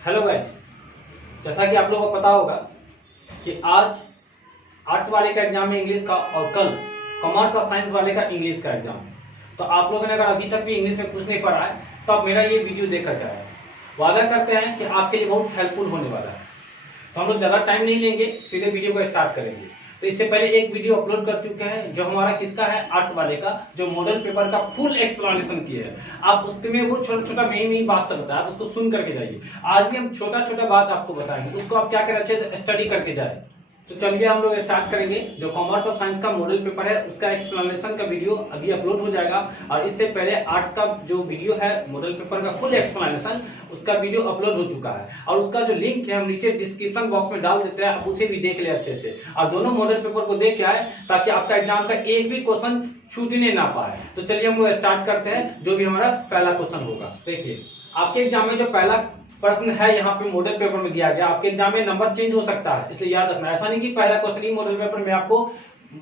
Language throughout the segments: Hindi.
हेलो गाइस, जैसा कि आप लोगों को पता होगा कि आज आर्ट्स वाले का एग्जाम है इंग्लिश का और कल कॉमर्स और साइंस वाले का इंग्लिश का एग्जाम है। तो आप लोगों ने अगर अभी तक भी इंग्लिश में कुछ नहीं पढ़ा है तो आप मेरा ये वीडियो देखकर जाए। वादा करते हैं कि आपके लिए बहुत हेल्पफुल होने वाला है। तो हम लोग ज़्यादा टाइम नहीं लेंगे, सीधे वीडियो को स्टार्ट करेंगे। तो इससे पहले एक वीडियो अपलोड कर चुके हैं जो हमारा किसका है, आर्ट्स वाले का, जो मॉडल पेपर का फुल एक्सप्लेनेशन किया है। आप उसमें वो छोटा छोटा महीन बात सब बताया, आप उसको सुन करके जाइए। आज भी हम छोटा छोटा बात आपको बताएंगे, उसको आप क्या करें, अच्छे से स्टडी करके जाए। तो चलिए हम लोग स्टार्ट करेंगे। जो कॉमर्स और साइंस का मॉडल पेपर है उसका एक्सप्लेनेशन का वीडियो अभी अपलोड हो जाएगा, और इससे पहले आर्ट्स का जो वीडियो है मॉडल पेपर का फुल एक्सप्लेनेशन, उसका वीडियो अपलोड हो चुका है। और उसका जो लिंक है हम नीचे डिस्क्रिप्शन बॉक्स में डाल देते हैं, आप उसे भी देख ले अच्छे से, और दोनों मॉडल पेपर को देख के आए ताकि आपका एग्जाम का एक भी क्वेश्चन छूटने ना पाए। तो चलिए हम लोग स्टार्ट करते हैं। जो भी हमारा पहला क्वेश्चन होगा, देखिए आपके एग्जाम में जो पहला प्रश्न है यहाँ पे मॉडल पेपर में दिया गया। आपके एग्जाम में नंबर चेंज हो सकता है, इसलिए याद रखना। ऐसा नहीं कि पहला क्वेश्चन ही मॉडल पेपर में आपको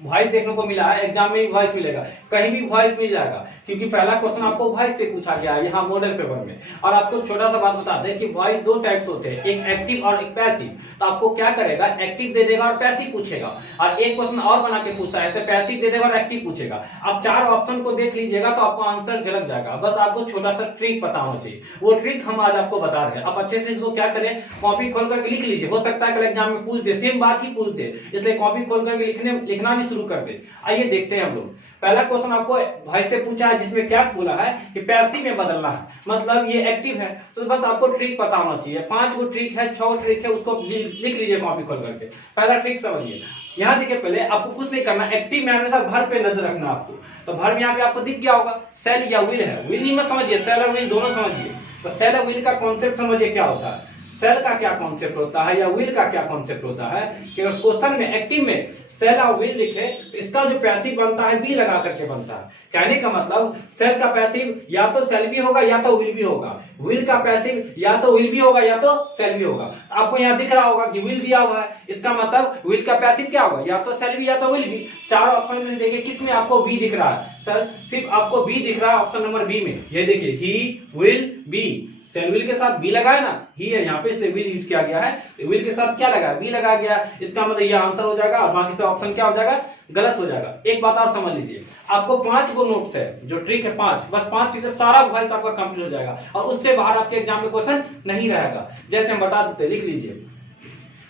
वॉइस देखने को मिला है, एग्जाम में भी वॉइस मिलेगा, कहीं भी वॉइस मिल जाएगा, क्योंकि पहला क्वेश्चन आपको वॉइस से पूछा गया है यहाँ मॉडल पेपर में। और आपको छोटा सा बात बता दें कि वॉइस दो टाइप्स होते हैं, एक एक्टिव और एक पैसिव। तो आपको क्या करेगा, एक्टिव दे देगा और पैसिव पूछेगा, और एक क्वेश्चन और बना के पूछता है, ऐसे पैसिव दे देगा और एक्टिव पूछेगा। आप चार ऑप्शन को देख लीजिएगा तो आपको आंसर झलक जाएगा। बस आपको छोटा सा ट्रिक पता होना चाहिए, वो ट्रिक हम आज आपको बता रहे हैं। आप अच्छे से इसको क्या करें, कॉपी खोल करके लिख लीजिए। हो सकता है कल एग्जाम में पूछ दे, सेम बात ही पूछ दे, इसलिए कॉपी खोल करके लिखना भी शुरू कर दे। आइए देखते हैं हम लोग। पहला क्वेश्चन आपको वॉइस से पूछा है, जिसमें क्या बोला है कि पैसिव में बदलना है, मतलब ये एक्टिव है। तो बस आपको ट्रिक पता होना चाहिए। 5 गो ट्रिक है, 6 ट्रिक है, उसको लिख लीजिए कॉपी खोल करके। पहला ट्रिक समझिए। यहाँ देखिए, पहले आपको कुछ नहीं करना, एक्टिव में हमेशा वर्ब पे नजर रखना आपको। तो वर्ब यहाँ पे आपको दिख गया होगा, सेल या विल है। विल नहीं मत समझिए, सेल और विल दोनों समझिए। तो सेल और विल का कॉन्सेप्ट समझिए क्या होता है, सेल का क्या कॉन्सेप्ट होता है या विल का क्या कॉन्सेप्ट होता है कि अगर क्वेश्चन में एक्टिव में सेल और विल लिखे तो इसका जो पैसिव बनता है बी लगा करके बनता है। कहने का मतलब सेल का पैसिव या तो सेल भी होगा या तो विल भी होगा, विल का पैसिव या तो विल भी होगा या तो सेल भी होगा। आपको यहाँ दिख रहा होगा कि विल दिया हुआ है, इसका मतलब विल का पैसिव क्या होगा, या तो सेल भी या तो विल भी। चार ऑप्शन में से देखिए किसमें आपको बी दिख रहा है। सर सिर्फ आपको बी दिख रहा है ऑप्शन नंबर बी में। ये देखिए, he will be, sale will के साथ बी लगाया ना, ही है यहाँ पे, इसलिए विल यूज किया गया है। तो विल के साथ क्या लगा, बी लगा गया। इसका मतलब ये आंसर हो जाएगा, और बाकी से ऑप्शन क्या हो जाएगा, गलत हो जाएगा। एक बात और समझ लीजिए, आपको 5 गो नोट्स है, जो ट्रिक है 5, बस 5 चीजें सारा वॉइस आपका कंप्लीट हो जाएगा, और उससे बाहर आपके एग्जाम में क्वेश्चन नहीं रहेगा। जैसे हम बता देते, लिख लीजिए।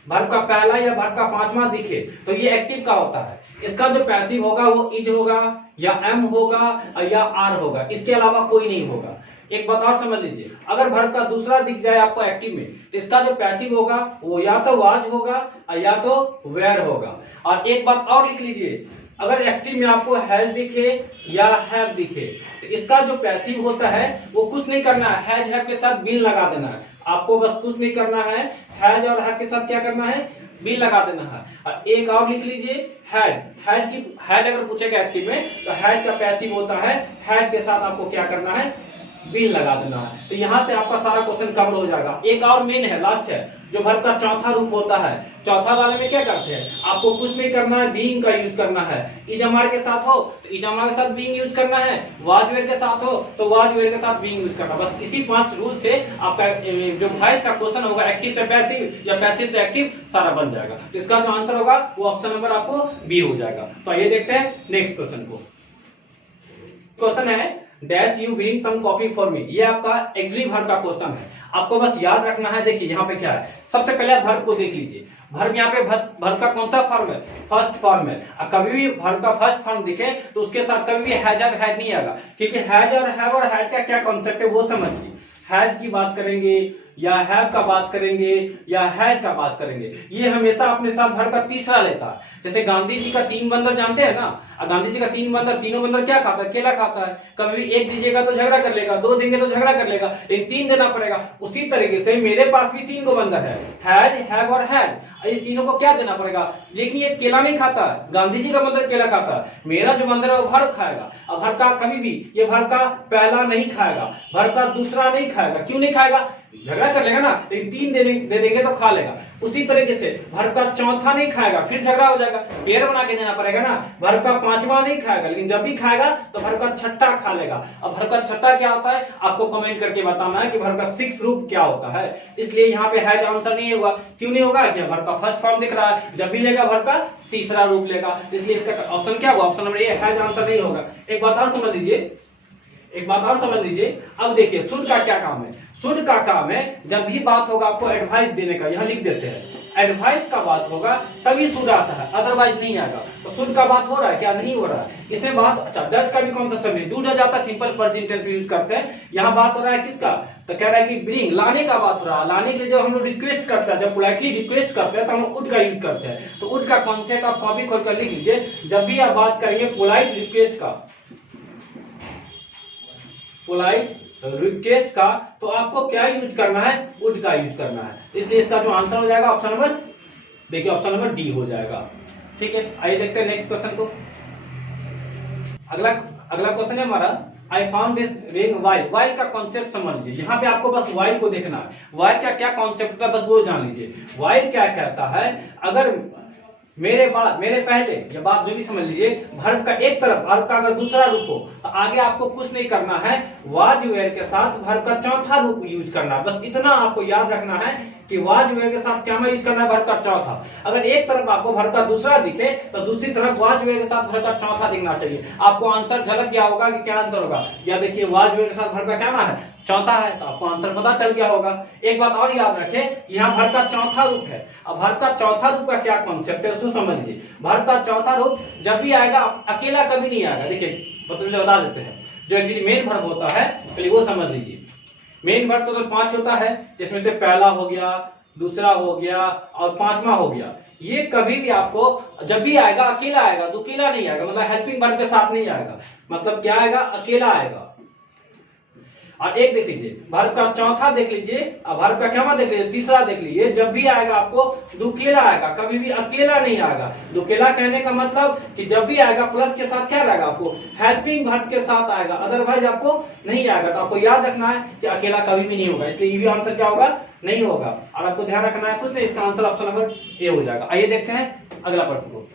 वर्ब का पहला या वर्ब का 5वां दिखे तो ये एक्टिव का होता है। इसका जो पैसिव होगा वो इज होगा या एम होगा या आर होगा, इसके अलावा कोई नहीं होगा। एक बात और समझ लीजिए, अगर वर्ब का दूसरा दिख जाए आपको एक्टिव में तो इसका जो पैसिव होगा वो या तो वाज होगा या तो वेयर होगा। और एक बात और लिख लीजिए, अगर एक्टिव में आपको हैज दिखे या हैव दिखे तो इसका जो पैसिव होता है वो कुछ नहीं करना है, हैज हैव के साथ बीन लगा देना है। आपको बस कुछ नहीं करना है, हैज और हैव के साथ क्या करना है, बीन लगा देना है। और एक और लिख लीजिए, हैड। हैड अगर पूछेगा एक्टिव में तो हैड का पैसिव होता है, हैड के साथ आपको क्या करना है, बीन लगा देना है। तो यहां से आपका सारा क्वेश्चन कवर हो जाएगा। एक और मेन है, लास्ट है, जो वर्ब का चौथा रूप होता है। चौथा वाले में क्या करते हैं, आपको कुछ नहीं करना है, बीइंग का यूज करना है। इज हमारे के साथ हो तो इज हमारे के साथ बीइंग यूज करना है, वाज वेयर के साथ हो तो वाज वेयर के साथ बीइंग यूज करना। बस इसी 5 रूल से आपका जो वॉइस का क्वेश्चन होगा, एक्टिव से पैसिव या पैसिव से एक्टिव, सारा बन जाएगा। तो इसका जो आंसर होगा वो ऑप्शन नंबर आपको बी हो जाएगा। तो आइए देखते हैं नेक्स्ट क्वेश्चन को। क्वेश्चन है, dash you bring some coffee for me. ये आपका एक्चुअली वर्ब का क्वेश्चन है, आपको बस याद रखना है। देखिए यहाँ पे क्या है, सबसे पहले आप वर्ब को देख लीजिए। वर्ब यहाँ पे वर्ब का कौन सा फॉर्म है, फर्स्ट फॉर्म है। कभी भी वर्ब का फर्स्ट फॉर्म दिखे तो उसके साथ कभी भी हैज और हैड नहीं आएगा, क्योंकि हैज और हैव और हैड का क्या कॉन्सेप्ट है वो समझिए। हैज की बात करेंगे या हैव का बात करेंगे या हैड का बात करेंगे, ये हमेशा अपने साथ वर्ब का तीसरा लेता है। जैसे गांधी जी का 3 बंदर जानते हैं ना, गांधी जी का 3 बंदर, तीनों बंदर क्या खाता है, केला खाता है। कभी भी एक दीजिएगा तो झगड़ा कर लेगा, 2 देंगे तो झगड़ा कर लेगा, लेकिन 3 देना पड़ेगा। उसी तरीके से मेरे पास भी 3 गो बंदर है, हैज, हैव और हैड। इस तीनों को क्या देना पड़ेगा, लेकिन ये केला नहीं खाता है, गांधी जी का बंदर केला खाता है, मेरा जो बंदर है वो वर्ब खाएगा। अब वर्ब का कभी भी ये वर्ब का पहला नहीं खाएगा, वर्ब का दूसरा नहीं खाएगा। क्यों नहीं खाएगा, झगड़ा झगड़ा कर लेगा ना, लेकिन 3 दे देंगे तो खा लेगा। उसी तरीके से भर का चौथा नहीं खाएगा, फिर झगड़ा हो जाएगा, पेयर बना के देना पड़ेगा ना। भर का 5वां नहीं खाएगा, लेकिन जब भी खाएगा तो भर का 6ठा खा लेगा। अब भर का 6ठा क्या होता है आपको कमेंट करके बताना है कि भर का 6 रूप क्या होता है। इसलिए यहाँ पे हैज आंसर नहीं होगा। क्यों नहीं होगा? क्या भर का फर्स्ट फॉर्म दिख रहा है, जब भी लेगा भर का तीसरा रूप लेगा, इसलिए इसका ऑप्शन क्या होगा? Option number A has answer नहीं होगा। एक बात और समझ लीजिए, अब देखिए शुड का क्या काम है। शुड का काम है जब भी बात होगा आपको एडवाइस देने का, यहां लिख देते हैं एडवाइस का बात होगा तभी शुड आता है, अदरवाइज नहीं आएगा। तो शुड का बात हो रहा है क्या? नहीं हो रहा है इसमें बात। अच्छा, डज का भी कौन सा शब्द है? डू डज आता है, सिंपल प्रेजेंट टेंस में यूज करते हैं। यहाँ बात हो रहा है किसका? तो कह रहा है कि ब्रिंग, लाने का बात हो रहा है। लाने के लिए जब हम लोग रिक्वेस्ट करते हैं, जब पोलाइटली रिक्वेस्ट करते हैं तो हम लोग वुड का यूज करते हैं। तो वुड का कॉन्सेप्ट आप कॉपी खोलकर लिख लीजिए। जब भी आप बात करेंगे पोलाइट रिक्वेस्ट का, पोलाइट रिक्वेस्ट का, तो आपको क्या यूज करना है? वुड का यूज करना है। इसलिए इसका जो आंसर हो जाएगा ऑप्शन नंबर, देखिए ऑप्शन नंबर डी हो जाएगा। ठीक है, आइए देखते हैं नेक्स्ट क्वेश्चन को। अगला क्वेश्चन है हमारा I found this ring while. While का कॉन्सेप्ट समझ लीजिए। यहाँ पे आपको बस वाइल को देखना है, वाइल का क्या कॉन्सेप्ट है बस वो जान लीजिए। वाइल क्या कहता है? अगर मेरे पहले, ये बात जो भी समझ लीजिए, वर्ब का एक तरफ वर्ब का अगर दूसरा रूप हो तो आगे आपको कुछ नहीं करना है, वाज वेयर के साथ वर्ब का चौथा रूप यूज करना है। बस इतना आपको याद रखना है कि वाज वेयर के साथ क्या यूज करना है? वर्ब का चौथा। अगर एक तरफ आपको वर्ब का दूसरा दिखे तो दूसरी तरफ वाज वेयर के साथ वर्ब का चौथा दिखना चाहिए। आपको आंसर झलक गया होगा कि क्या आंसर होगा। या देखिए वाज वेयर के साथ वर्ब का क्या है? चौथा है, तो आपको आंसर पता चल गया होगा। एक बात और याद रखें, यहाँ वर्ब का चौथा रूप है। अब वर्ब का चौथा रूप का क्या कॉन्सेप्ट है उसको समझ लीजिए। वर्ब का चौथा रूप जब भी आएगा अकेला कभी नहीं आएगा। देखिए बता देते हैं, जो एक्चुअली मेन वर्ब होता है पहले वो समझ लीजिए। मेन वर्ब तो 5 होता है, जिसमें से पहला हो गया, दूसरा हो गया और 5वां हो गया। ये कभी भी आपको जब भी आएगा अकेला आएगा, दुकेला नहीं आएगा। मतलब हेल्पिंग वर्ब के साथ नहीं आएगा। मतलब क्या आएगा? अकेला आएगा। और एक देख लीजिए, वर्ब का चौथा देख लीजिए, और वर्ब का क्या देख लीजिए, तीसरा देख लीजिए। जब भी आएगा आपको दुकेला आएगा, कभी भी अकेला नहीं आएगा। दुकेला कहने का मतलब कि जब भी आएगा प्लस के साथ क्या आएगा? आपको हेल्पिंग वर्ब के साथ आएगा, अदरवाइज आपको नहीं आएगा। तो आपको याद रखना है कि अकेला कभी भी नहीं होगा, इसलिए ये भी आंसर क्या होगा? नहीं होगा। और आपको ध्यान रखना है कुछ नहीं, इसका आंसर ऑप्शन नंबर ए हो जाएगा। आइए देखते हैं अगला प्रश्न को।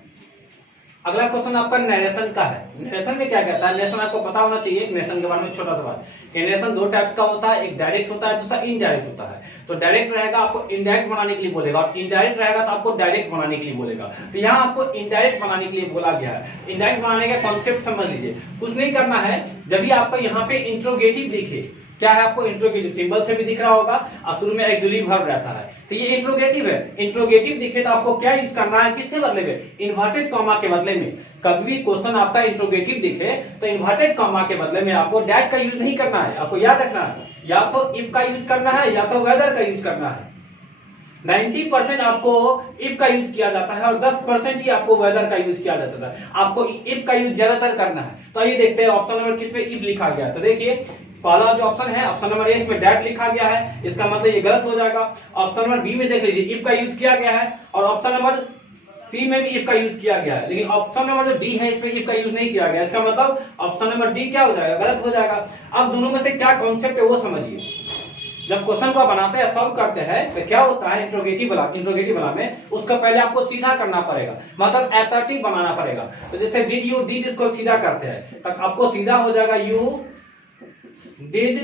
अगला क्वेश्चन आपका नरेशन का है। नरेशन में क्या कहता है? नरेशन आपको पता होना चाहिए। नरेशन के बारे में छोटा सा बात, नरेशन 2 टाइप का होता है, एक डायरेक्ट होता है, दूसरा इनडायरेक्ट होता है। तो डायरेक्ट रहेगा आपको इनडायरेक्ट बनाने के लिए बोलेगा, और इनडायरेक्ट रहेगा तो आपको डायरेक्ट बनाने के लिए बोलेगा। तो यहाँ आपको इनडायरेक्ट बनाने के लिए बोला गया है। इनडायरेक्ट बनाने का कॉन्सेप्ट समझ लीजिए। कुछ नहीं करना है, जब भी आपको यहाँ पे इंट्रोगेटिव दिखे, क्या है आपको इंट्रोगेटिव सिंबल से भी दिख रहा होगा, और शुरू में एक्सिलरी वर्ब रहता है, तो ये इंट्रोगेटिव है। इंट्रोगेटिव दिखे तो आपको क्या यूज करना है? किसके बदले में? इन्वर्टेड कॉमा के बदले में। कभी भी क्वेश्चन आपका इंट्रोगेटिव दिखे तो इन्वर्टेड कॉमा के बदले में आपको डैट का यूज नहीं करना है। आपको याद रखना है, या तो इफ का यूज करना है या तो वेदर का यूज करना है। 90% आपको इफ का यूज किया जाता है और 10% ही आपको वेदर का यूज किया जाता है। आपको इफ का यूज ज्यादातर करना है। तो आइए देखते हैं ऑप्शन नंबर किस पे इफ लिखा गया है। तो देखिए पहला जो ऑप्शन है ऑप्शन नंबर ए, इसमें डैट लिखा गया है, इसका मतलब ये गलत हो जाएगा। ऑप्शन नंबर बी में देख लीजिए इफ का यूज किया गया है, और ऑप्शन नंबर सी में भी इफ का यूज किया गया है, लेकिन ऑप्शन नंबर जो डी है इसमें इफ का यूज नहीं किया गया। इसका मतलब ऑप्शन नंबर डी क्या हो जाएगा? गलत हो जाएगा। अब दोनों में से क्या कॉन्सेप्ट है वो समझिए। जब क्वेश्चन को बनाते हैं, सॉल्व करते हैं, तो क्या होता है इंट्रोगेटिव वाला में उसका पहले आपको सीधा करना पड़ेगा, मतलब असर्टिव बनाना पड़ेगा। तो जैसे डिड यू डिड, इसको सीधा करते हैं तो आपको सीधा हो जाएगा यू डिड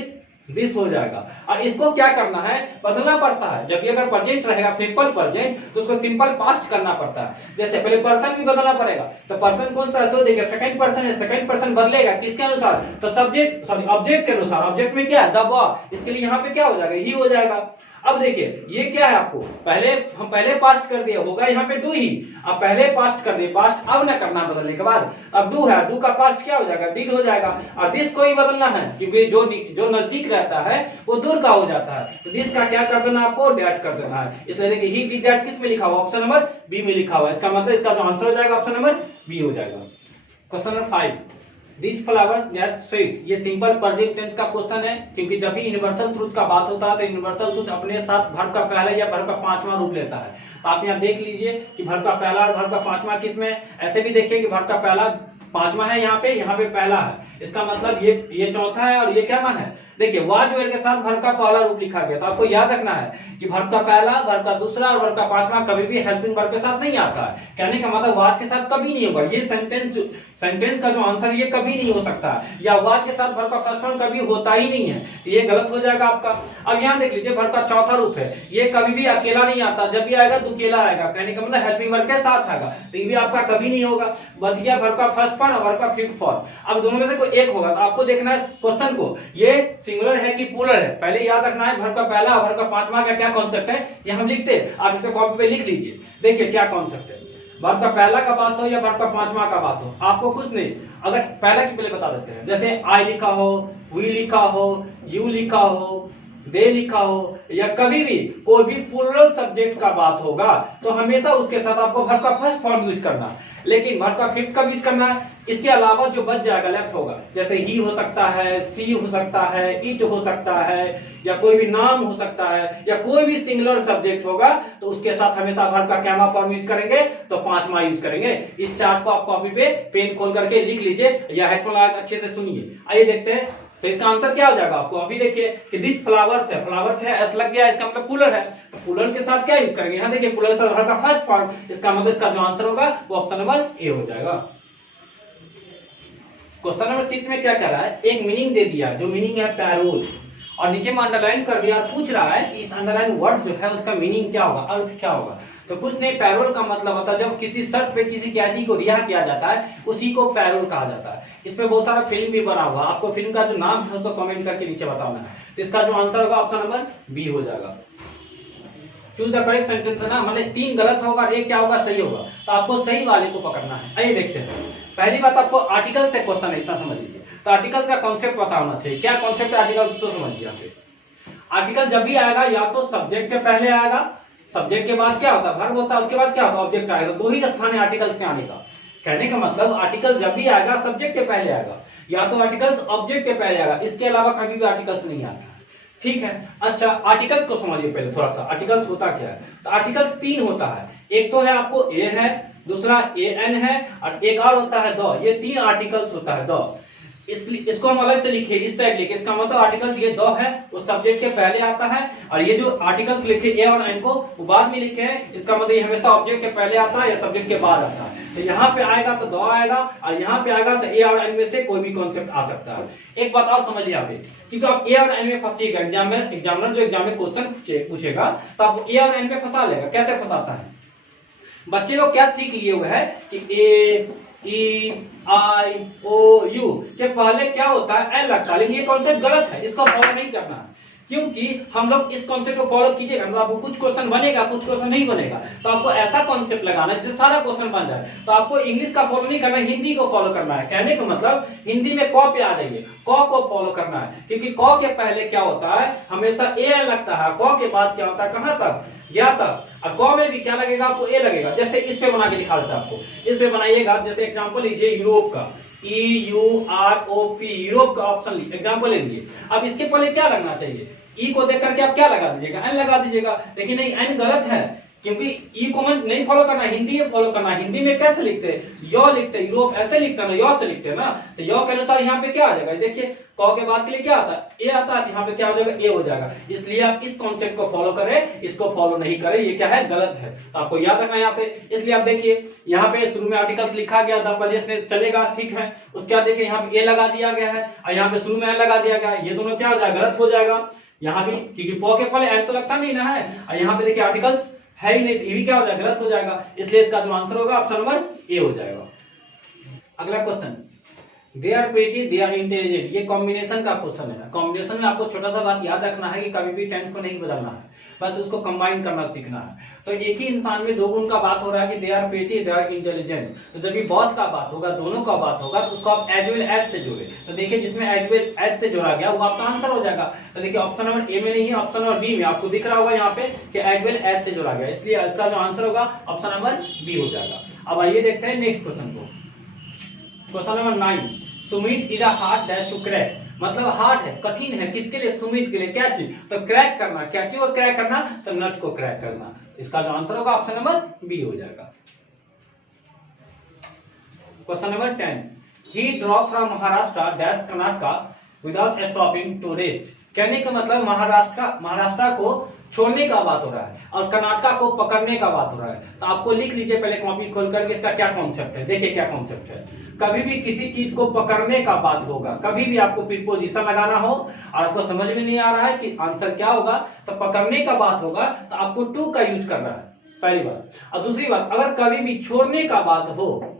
दिस हो जाएगा। और इसको क्या करना है? बदलना पड़ता है। जब ये अगर प्रेजेंट रहेगा सिंपल प्रेजेंट तो उसको सिंपल पास्ट करना पड़ता है। जैसे पहले पर्सन भी बदलना पड़ेगा, तो पर्सन कौन सा है? सो देखिए सेकंड पर्सन है, सेकंड पर्सन बदलेगा किसके अनुसार? तो सब्जेक्ट सॉरी ऑब्जेक्ट के अनुसार। ऑब्जेक्ट में क्या है? द बॉय, इसके लिए यहाँ पे क्या हो जाएगा? ही हो जाएगा। अब देखिए ये क्या है, आपको हम पहले पास्ट कर दिए, होगा यहाँ पे डू ही। अब पहले पास्ट कर दिए, पास्ट अब ना करना बदलने के बाद। अब डू है, डू का पास्ट क्या हो जाएगा? डिड हो जाएगा। और दिस को ही बदलना है, क्योंकि जो नजदीक रहता है वो दूर का हो जाता है। तो दिस का क्या कर देना? आपको डैट कर देना है। इसलिए देखिए ही डिड डैट किस में लिखा हुआ? ऑप्शन नंबर बी में लिखा हुआ है। इसका मतलब इसका जो आंसर हो जाएगा ऑप्शन नंबर बी हो जाएगा। Question number 5, These flowers that sweet, ये सिंपल प्रेजेंट टेंस का क्वेश्चन है, क्योंकि जब भी यूनिवर्सल ट्रूथ का बात होता है तो यूनिवर्सल ट्रूथ अपने साथ वर्ब का पहला या वर्ब का 5वां रूप लेता है। तो आप यहाँ देख लीजिए कि वर्ब का पहला और वर्ब का 5वां किस में। ऐसे भी देखिए कि वर्ब का पहला 5वां है, यहाँ पे पहला है। इसका मतलब ये चौथा है और ये क्या है। देखिए वाज वेयर के साथ वर्ब का पहला रूप लिखा गया, तो आपको याद रखना है कि वर्ब का पहला, वर्ब का दूसरा और वर्ब का पांचवा कभी भी हेल्पिंग वर्ब के साथ नहीं आता है। कहने का मतलब वाज के साथ कभी नहीं होगा, ये सेंटेंस का जो आंसर ये कभी नहीं हो सकता, या वाज के साथ वर्ब का फर्स्ट फॉर्म कभी होता ही नहीं है, तो ये गलत हो जाएगा आपका। अब यहाँ देख लीजिए वर्ब का चौथा रूप है, ये कभी भी अकेला नहीं आता, जब भी आएगा दुकेला आएगा, कहने का मतलब हेल्पिंग वर्ब के साथ आएगा, तो ये भी आपका कभी नहीं होगा। बच गया वर्ब का फर्स्ट फॉर्म और वर्ब का फिफ्थ फॉर्म। अब दोनों में से कोई एक होगा, तो आपको देखना है क्वेश्चन को ये सिंगुलर है कि प्लूरल है, पहले याद रखना है वर्ब का पहला और वर्ब का पांचवा का क्या कॉन्सेप्ट है ये हम लिखते हैं, आप इसे कॉपी पे लिख लीजिए। देखिए क्या कॉन्सेप्ट है, वर्ब का पहला का बात हो या वर्ब का पांचवा का बात हो, आपको कुछ नहीं, अगर पहला की पहले बता देते हैं, जैसे आई लिखा हो, वी लिखा हो, यू लिखा हो, दे लिखा हो, या कभी भी कोई भी प्लूरल सब्जेक्ट का बात होगा तो हमेशा उसके साथ आपको वर्ब का फर्स्ट फॉर्म यूज करना है, लेकिन वर्ब का फिफ्थ का यूज करना है। इसके अलावा जो बच जाएगा लेफ्ट होगा, जैसे ही हो सकता है, सी हो सकता है, इट हो सकता है, या कोई भी नाम हो सकता है, या कोई भी सिंगुलर सब्जेक्ट होगा तो उसके साथ हमेशा वर्ब का क्या फॉर्म यूज करेंगे, तो पांचवा यूज करेंगे। इस चार्ट को आप कॉपी पे पेन खोल करके लिख लीजिए या हेडफोन लगा अच्छे से सुनिए। आइए देखते हैं तो इसका आंसर क्या हो जाएगा आपको। अभी देखिए कि दिस फ्लावर्स है, फ्लावर्स है एस लग गया, इसका मतलब प्लूरल है, तो प्लूरल के साथ क्या यूज करेंगे, यहाँ देखिए प्लूरल से वर्ब का फर्स्ट फॉर्म, इसका मतलब इसका जो आंसर होगा वो ऑप्शन नंबर ए हो जाएगा। क्वेश्चन नंबर 6 में क्या कह रहा है, एक मीनिंग दे दिया, जो मीनिंग है पैरोल, और नीचे में अंडरलाइन कर दिया और पूछ रहा है कि इस अंडरलाइन वर्ड जो है उसका मीनिंग क्या होगा, अर्थ क्या होगा। तो कुछ नहीं, पैरोल का मतलब होता है जब किसी शर्त पे किसी कैदी को रिहा किया जाता है उसी को पैरोल कहा जाता है। इस पे बहुत सारा फिल्म भी बना हुआ, आपको फिल्म का जो नाम है उसको कमेंट करके नीचे बताना है। तो इसका जो आंसर होगा ऑप्शन नंबर बी हो जाएगा। चूज द करेक्ट सेंटेंस है ना, मतलब 3 गलत होगा और 1 क्या होगा, सही होगा, तो आपको सही वाले को पकड़ना है। आइए देखते हैं। पहली बात आपको आर्टिकल से क्वेश्चन है, इतना समझ लीजिए। तो आर्टिकल का कॉन्सेप्ट पता होना चाहिए, क्या कॉन्सेप्ट है आर्टिकल तो समझिए। यहाँ पे आर्टिकल जब भी आएगा या तो सब्जेक्ट के पहले आएगा, सब्जेक्ट के बाद क्या होता है वर्ब होता है, उसके बाद क्या होता है ऑब्जेक्ट आएगा, दो ही स्थान है आर्टिकल्स के आने का। कहने का मतलब आर्टिकल जब भी आएगा सब्जेक्ट के पहले आएगा, या तो आर्टिकल्स ऑब्जेक्ट के पहले आएगा, इसके अलावा कभी भी आर्टिकल्स नहीं आता। ठीक है, अच्छा आर्टिकल्स को समझिए पहले थोड़ा सा, आर्टिकल्स होता क्या है। तो आर्टिकल्स 3 होता है, एक तो है आपको ए है, दूसरा ए एन है, और एक और होता है द, ये 3 आर्टिकल्स होता है द। इसको हम अलग से लिखे, इस साइड लिखे, इसका मतलब आर्टिकल्स ये द है उस सब्जेक्ट के पहले आता है, और ये जो आर्टिकल्स लिखे ए और एन को वो बाद में लिखे हैं, इसका मतलब ये हमेशा ऑब्जेक्ट के पहले आता है या सब्जेक्ट के बाद आता है। तो यहाँ पे आएगा तो द आएगा, और यहाँ पे आएगा तो ए और एन में से कोई भी कॉन्सेप्ट आ सकता है। एक बात और समझिए यहाँ पे, क्योंकि आप ए और एन में फंसिएगा, एग्जामिनर जो एग्जाम में क्वेश्चन पूछेगा तो आपको ए और एन में फंसा लेगा। कैसे फंसाता है, बच्चे लोग क्या सीख लिए हुए है कि ए ई आई ओ यू के पहले क्या होता है एन लगता है, लेकिन ये कॉन्सेप्ट गलत है, इसको फॉलो नहीं करना है। क्योंकि हम लोग इस कॉन्सेप्ट को फॉलो कीजिएगा तो आपको कुछ क्वेश्चन बनेगा, कुछ क्वेश्चन नहीं बनेगा, तो आपको ऐसा कॉन्सेप्ट लगाना जिससे सारा क्वेश्चन बन जाए। तो आपको इंग्लिश का फॉलो नहीं करना है, हिंदी को फॉलो करना है। कहने का मतलब हिंदी में क पे आ जाइए, क को फॉलो करना है, क्योंकि क के पहले क्या होता है हमेशा ए लगता है, क के बाद क्या होता है कहां तक, या तक, और क में भी क्या लगेगा आपको ए लगेगा। जैसे इस पे बना के दिखा देता है आपको, इस पे बनाइएगा, जैसे एग्जांपल लीजिए यूरोप का, EUROP, यूरोप का ऑप्शन एग्जांपल ले लीजिए। अब इसके पहले क्या लगना चाहिए, ई को देख करके आप क्या लगा दीजिएगा, एन लगा दीजिएगा, लेकिन नहीं एन गलत है, क्योंकि ई को नहीं फॉलो करना, हिंदी में फॉलो करना। हिंदी में कैसे लिखते हैं, यो लिखते हैं, यूरोप ऐसे लिखते हैं ना, यो से लिखते हैं ना, तो यो के अनुसार यहाँ पे क्या आ जाएगा, देखिए क के बाद के लिए क्या आता है ए आता है, यहाँ पे क्या हो जाएगा ए हो जाएगा। इसलिए आप इस कॉन्सेप्ट को फॉलो करें, इसको फॉलो नहीं करें, ये क्या है गलत है, तो आपको याद रखना है यहाँ से। इसलिए आप देखिए यहाँ पे शुरू में आर्टिकल्स लिखा गया द प्रदेश में चलेगा, ठीक है, उसके बाद देखिए यहाँ पे ए लगा दिया गया है और यहाँ पे शुरू में एन लगा दिया गया है, ये दोनों क्या हो जाएगा गलत हो जाएगा यहाँ भी, क्योंकि प के पहले एन तो लगता नहीं ना है, और यहाँ पे देखिए आर्टिकल्स है ही नहीं, तो ये भी क्या हो जाएगा गलत हो जाएगा। इसलिए इसका जो आंसर होगा ऑप्शन नंबर ए हो जाएगा। अगला question, they are pretty they are intelligent, ये कॉम्बिनेशन का क्वेश्चन है। कॉम्बिनेशन में आपको छोटा सा बात याद रखना है कि कभी भी टेंस को नहीं बदलना है, बस उसको कंबाइन करना सीखना है। तो एक ही इंसान में दो गुण का बात हो रहा है कि they are pretty they are intelligent, तो जब भी बहुत का बात होगा, दोनों का बात होगा, तो उसको आप एज वेल एज से जोड़े। तो देखिए जिसमें एज वेल एज से जोड़ा गया वो आपका आंसर हो जाएगा। तो देखिए ऑप्शन नंबर ए में नहीं है, ऑप्शन नंबर बी में आपको दिख रहा होगा यहाँ पे कि एज वेल एज से जोड़ा गया, इसलिए इसका जो आंसर होगा ऑप्शन नंबर बी हो जाएगा। अब आइए देखते हैं नेक्स्ट क्वेश्चन को। Question number 9, Sumit is a hard dash to crack, मतलब हार्ड है, कठिन है, किसके लिए, सुमित के लिए। क्या चीज, तो क्रैक करना, क्या चीज को क्रैक करना, तो नट को क्रैक करना। इसका जो आंसर होगा ऑप्शन नंबर बी हो जाएगा। Question number 10, he drop from Maharashtra dash Karnataka without stopping to rest. कहने का मतलब महाराष्ट्र को छोड़ने का बात हो रहा है और कर्नाटका को पकड़ने का बात हो रहा है। तो आपको लिख लीजिए पहले कॉपी खोल करके इसका क्या कॉन्सेप्ट है। देखिए क्या कॉन्सेप्ट है, कभी भी किसी चीज को पकड़ने का बात होगा, कभी भी आपको प्रीपोजिशन लगाना हो और आपको समझ में नहीं आ रहा है कि आंसर क्या होगा, तो पकड़ने का बात होगा तो आपको टू का यूज करना है, पहली बात। और दूसरी बात, अगर कभी भी छोड़ने का बात हो,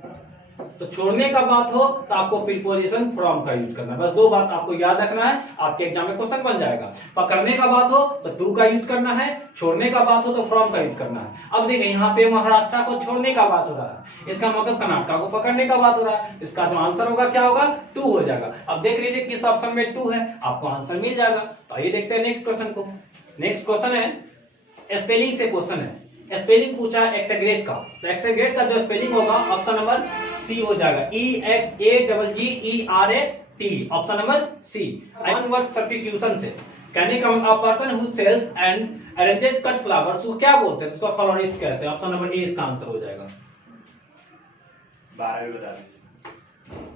तो छोड़ने का बात हो तो आपको प्रीपोजिशन फ्रॉम का यूज करना है। बस दो बात आपको याद रखना है, आपके एग्जाम में क्वेश्चन बन जाएगा। पकड़ने का बात हो तो टू का यूज करना है, छोड़ने का बात हो तो फ्रॉम का यूज करना है। अब देखिए यहाँ पे महाराष्ट्र को छोड़ने का बात हो रहा है, इसका मतलब कर्नाटका को पकड़ने का बात हो रहा है। इसका जो आंसर होगा क्या होगा, टू हो जाएगा। अब देख लीजिए किस ऑप्शन में टू है, आपको आंसर मिल जाएगा। तो आइए देखते हैं नेक्स्ट क्वेश्चन को। नेक्स्ट क्वेश्चन है स्पेलिंग से क्वेश्चन है। स्पेलिंग पूछा है एक्सेग्रेट का, तो एक्सेग्रेट का जो स्पेलिंग होगा ऑप्शन नंबर सी हो जाएगा, EXAGGERAT, option number C. One word substitution से कहने का a person who sells and arranges cut flowers को क्या बोलते हैं, इसको फ्लोरिस्ट कहते हैं। ऑप्शन नंबर ए इसका आंसर हो जाएगा। 12 भी बता दीजिए।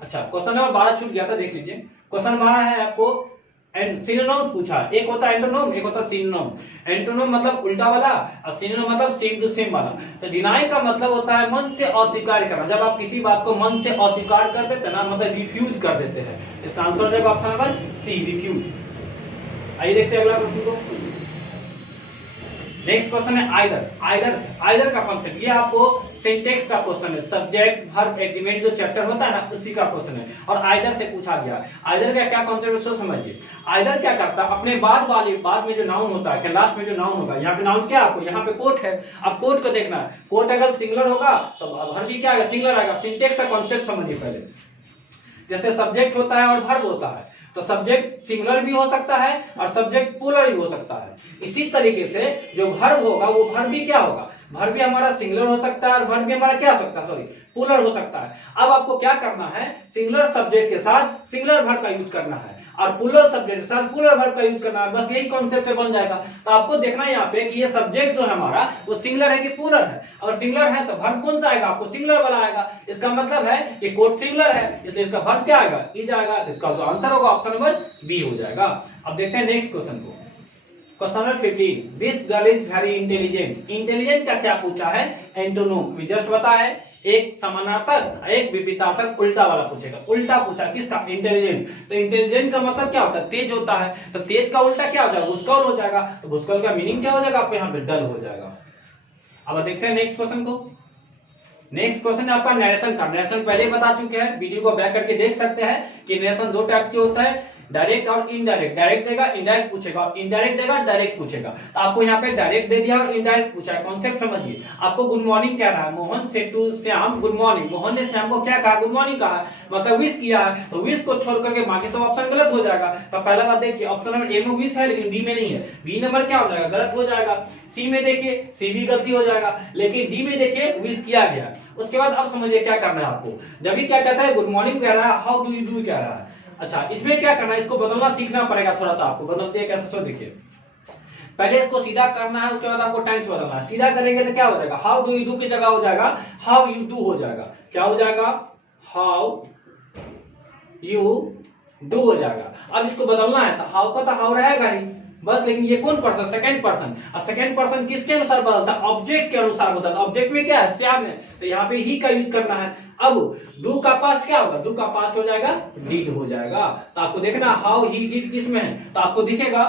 अच्छा, क्वेश्चन नंबर 12 छूट गया था, देख लीजिए। क्वेश्चन 12 है आपको एंड सिनोनिम पूछा, एक होता है एंटोनिम, एक होता है सिनोनिम। एंटोनिम मतलब उल्टा वाला और सिनोनिम मतलब सेम टू सेम वाला। तो डिनाई का मतलब होता है मन से अस्वीकार करना। जब आप किसी बात को मन से अस्वीकार कर देते हैं ना, मतलब रिफ्यूज कर देते हैं। इसका आंसर हो जाएगा ऑप्शन नंबर सी, रिफ्यूज। आइए देखते हैं अगला क्वेश्चन को। नेक्स्ट क्वेश्चन है आइदर का फंक्शन। ये आपको सिंटेक्स का क्वेश्चन है, सब्जेक्ट वर्ब एग्रीमेंट जो चैप्टर होता है ना, उसी का क्वेश्चन है और आइदर से पूछा गया। आइदर का क्या कॉन्सेप्ट है उसको समझिए। आइदर क्या करता है, अपने बाद में जो नाउन होता है, लास्ट में जो नाउन होगा, यहाँ पे नाउन क्या आपको यहाँ पे कोट है, अब कोट को देखना है। कोट अगर सिंगुलर होगा तो वर्ब भी क्या आएगा, सिंगुलर आएगा। सिंटेक्स का कॉन्सेप्ट समझिए पहले। जैसे सब्जेक्ट होता है और वर्ब होता है, तो सब्जेक्ट सिंगुलर भी हो सकता है और सब्जेक्ट प्लूरल भी हो सकता है। इसी तरीके से जो वर्ब होगा वो वर्ब भी क्या होगा, वर्ब भी हमारा सिंगुलर हो सकता है और वर्ब भी हमारा क्या हो सकता है, सॉरी प्लूरल हो सकता है। अब आपको क्या करना है, सिंगुलर सब्जेक्ट के साथ सिंगुलर वर्ब का यूज करना है और प्लूरल सब्जेक्ट के साथ प्लूरल वर्ब का यूज करना है। बस यही कॉन्सेप्ट बन जाएगा। तो आपको देखना है यहाँ पे कि ये सब्जेक्ट जो है हमारा वो सिंगुलर है कि प्लूरल है। अगर सिंगुलर है तो वर्ब कौन सा आएगा, आपको सिंगुलर वाला आएगा। इसका मतलब है कि कोट सिंगुलर है, इसलिए इसका वर्ब क्या आएगा, इज आएगा। तो इसका जो आंसर होगा ऑप्शन नंबर बी हो जाएगा। अब देखते हैं नेक्स्ट क्वेश्चन को। Question number 15, this girl is very intelligent. Intelligent का क्या पूछा है, एंटोनिम। जस्ट बताया एक समानार्थक एक विपरीतार्थक उल्टा वाला पूछेगा। उल्टा पूछा किसका, इंटेलिजेंट। तो इंटेलिजेंट का मतलब क्या होता है, तेज होता है। तो तेज का उल्टा क्या हो जाएगा, भुसकॉल हो जाएगा। तो भुसकॉल का मीनिंग क्या हो जाएगा, आपको यहाँ पे डल हो जाएगा। अब देखते हैं नेक्स्ट क्वेश्चन को। नेक्स्ट क्वेश्चन है आपका नरेशन का। नरेशन पहले बता चुके हैं, वीडियो को बैक करके देख सकते हैं कि नरेशन दो टाइप के होता है, डायरेक्ट और इनडायरेक्ट। डायरेक्ट देगा, इनडायरेक्ट पूछेगा, इनडायरेक्ट देगा, डायरेक्ट पूछेगा। तो आपको यहाँ पे डायरेक्ट दे दिया और इनडायरेक्ट पूछा है। कॉन्सेप्ट समझिए। आपको गुड मॉर्निंग कह रहा है, Mohan says to Shyam good morning. Mohan ने श्याम को क्या कहा, गुड मॉर्निंग कहा, मतलब विश किया है। तो विश को छोड़ करके बाकी सब ऑप्शन गलत हो जाएगा। तो पहला बात देखिए, ऑप्शन नंबर ए में विश है लेकिन बी में नहीं है, बी नंबर क्या हो जाएगा, गलत हो जाएगा। सी में देखिए, सी भी गलती हो जाएगा, लेकिन डी में देखिए विश किया गया। उसके बाद अब समझिए क्या करना है आपको। जब भी क्या कहता है, गुड मॉर्निंग कह रहा है, हाउ डू यू डू कह रहा है। अच्छा, इसमें क्या करना है, इसको बदलना सीखना पड़ेगा थोड़ा सा आपको। बदलते हैं कैसे, सो देखिए। पहले इसको सीधा करना है, उसके बाद आपको टाइम्स बदलना है। सीधा करेंगे तो क्या हो जाएगा, हाउ डू यू डू की जगह हो जाएगा हाउ यू डू हो जाएगा। क्या हो जाएगा, हाउ यू डू हो जाएगा। अब इसको बदलना है तो हाउ का तो हाउ रहेगा ही बस, लेकिन ये कौन पर्सन, सेकंड पर्सन। और सेकंड पर्सन किसके अनुसार बदलता है, ऑब्जेक्ट के अनुसार बदलता है। ऑब्जेक्ट में क्या है, श्याम है, तो यहाँ पे ही का यूज करना है। अब डू का पास्ट क्या होगा, डू का पास्ट हो जाएगा डिड हो जाएगा। तो आपको देखना हाउ ही डिड किस में है, तो आपको दिखेगा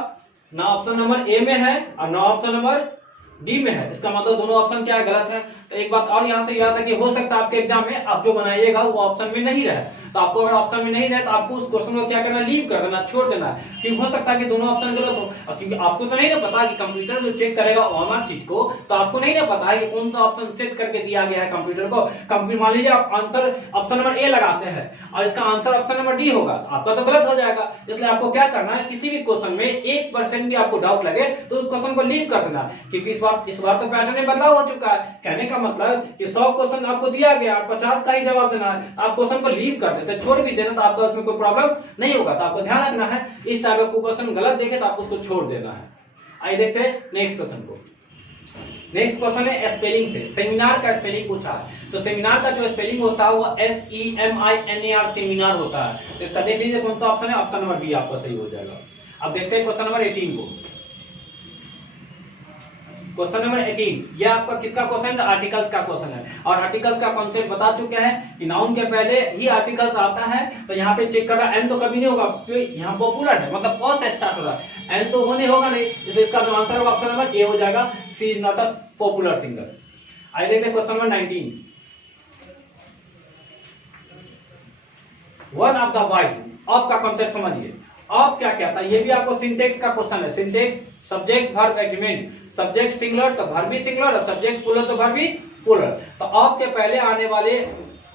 ना ऑप्शन नंबर ए में है और ना ऑप्शन नंबर डी में है। इसका मतलब दोनों ऑप्शन क्या है, गलत है। तो एक बात और यहाँ से याद है कि हो सकता है आपके एग्जाम में आप जो बनाइएगा वो ऑप्शन में नहीं रहे। तो आपको अगर ऑप्शन में नहीं रहे तो आपको उस क्वेश्चन को क्या करना, लीव कर देना, छोड़ देना है। क्योंकि हो सकता है कि दोनों ऑप्शन गलत हो। और क्योंकि आपको तो नहीं ना पता कि कंप्यूटर जो चेक करेगा ओएमआर शीट को, तो आपको नहीं ना पता है कि कौन सा ऑप्शन सेट करके दिया गया है कंप्यूटर को। कंप्यूटर मान लीजिए आप आंसर ऑप्शन नंबर ए लगाते हैं और इसका आंसर ऑप्शन नंबर डी होगा, तो आपका तो गलत हो जाएगा। इसलिए आपको क्या करना है, किसी भी क्वेश्चन में 1% भी आपको डाउट लगे तो उस क्वेश्चन को लीव कर देना। क्योंकि इस बार तो पैटर्न में बदलाव हो चुका है। कहने का मतलब कि 100 क्वेश्चन आपको दिया गया और 50 का ही जवाब देना है। आप क्वेश्चन को लीव कर देते, छोड़ भी देते तो आपका उसमें कोई प्रॉब्लम नहीं होगा। तो आपको ध्यान रखना है, इस टाइप का क्वेश्चन गलत देखे तो आपको उसको छोड़ देना है। आइए देखते हैं नेक्स्ट क्वेश्चन को। नेक्स्ट क्वेश्चन है स्पेलिंग से, सेमिनार का स्पेलिंग पूछा है। तो सेमिनार का जो स्पेलिंग होता है वो SEMINAR सेमिनार होता है। तो इसका देख लीजिए कौन सा ऑप्शन है, ऑप्शन नंबर बी आपका सही हो जाएगा। अब देखते हैं क्वेश्चन नंबर 18 को। क्वेश्चन नंबर 18 ये आपका किसका क्वेश्चन है, आर्टिकल्स का क्वेश्चन है। और आर्टिकल्स का कॉन्सेप्ट बता चुके हैं कि नाउन के पहले ही आर्टिकल्स आता है। तो यहाँ पे चेक कर रहा है, एन तो कभी नहीं होगा, यहाँ पॉपुलर है मतलब पॉज से स्टार्ट हो रहा है, एन तो होने होगा नहीं, इसलिए इसका जो आंसर होगा ऑप्शन नंबर ए हो जाएगा, C is not a popular singer. आइए देखते हैं question number 19। One of the wise, of का कॉन्सेप्ट समझिए। ऑफ क्या कहता है, ये भी आपको सिंटेक्स का क्वेश्चन है। Syntax subject verb agreement, subject singular तो वर्ब भी सिंगुलर और सब्जेक्ट प्लूरल तो वर्ब भी प्लूरल। तो ऑफ के पहले आने वाले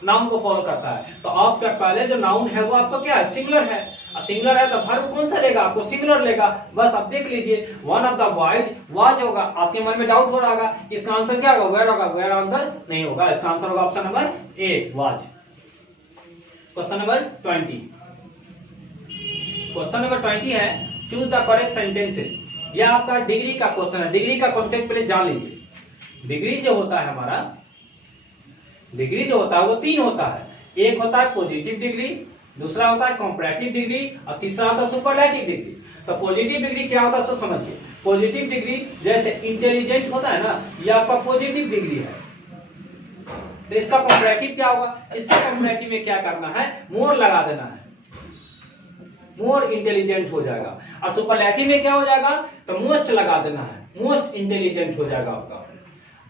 नाउन को फॉलो करता है। तो ऑफ के पहले जो नाउन है वो आपका क्या है, सिंगुलर है। सिंगुलर है तो वर्ब कौन सा लेगा, आपको सिंगुलर लेगा। बस अब देख लीजिए, one of the boys was होगा। आपके मन में डाउट हो रहा होगा इसका आंसर क्या होगा, वेयर होगा, वेयर आंसर नहीं होगा, इसका आंसर होगा option number A was. Question number 20, question number 20 है चूज द करेक्ट सेंटेंसेस। यह आपका डिग्री का क्वेश्चन है। डिग्री का कॉन्सेप्ट पहले जान लीजिए। डिग्री जो होता है हमारा, डिग्री जो होता है वो तीन होता है। एक होता है पॉजिटिव डिग्री, दूसरा होता है कंपैरेटिव डिग्री और तीसरा होता है सुपरलेटिव डिग्री। तो पॉजिटिव डिग्री क्या होता है सो समझिए। पॉजिटिव डिग्री जैसे इंटेलिजेंट होता है ना, ये आपका पॉजिटिव डिग्री है। तो इसका कंपैरेटिव क्या होगा, इसका कंपैरेटिव में क्या करना है, मोर लगा देना है, मोर इंटेलिजेंट हो जाएगा। और सुपरलेटिव में क्या हो जाएगा, तो मोस्ट लगा देना है, मोस्ट इंटेलिजेंट हो जाएगा आपका।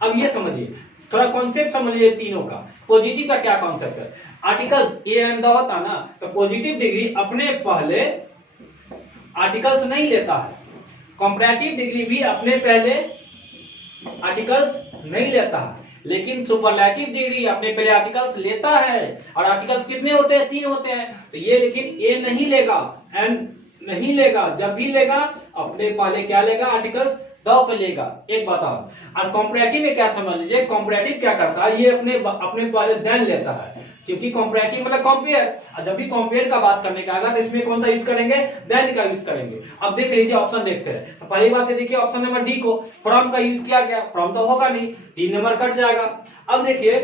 अब ये समझिए, थोड़ा कॉन्सेप्ट समझिए तीनों का। पॉजिटिव का क्या कॉन्सेप्ट है, आर्टिकल ए एंड द होता ना, तो पॉजिटिव डिग्री अपने पहले आर्टिकल्स नहीं लेता है। कंपैरेटिव डिग्री भी अपने पहले आर्टिकल्स नहीं लेता है, लेकिन सुपरलेटिव डिग्री अपने पहले आर्टिकल्स लेता है। और आर्टिकल्स कितने होते हैं, तीन होते हैं। तो ये लेकिन ए नहीं लेगा, एन नहीं लेगा, जब भी लेगा अपने पहले क्या लेगा, आर्टिकल्स द पे लेगा। एक बताओ। और कंपैरेटिव में क्या समझ लीजिए, कंपैरेटिव क्या करता है, ये अपने पहले देन लेता है, क्योंकि कंपैरेटिव मतलब कंपेयर। और जब भी कंपेयर का बात करने का आएगा तो इसमें कौन सा यूज करेंगे, देन का यूज करेंगे। अब देख लीजिए ऑप्शन देखते हैं। तो पहली बात ये देखिए ऑप्शन नंबर डी को, फ्रॉम का यूज किया गया, फ्रॉम तो होगा नहीं, 3 नंबर कट जाएगा। अब देखिए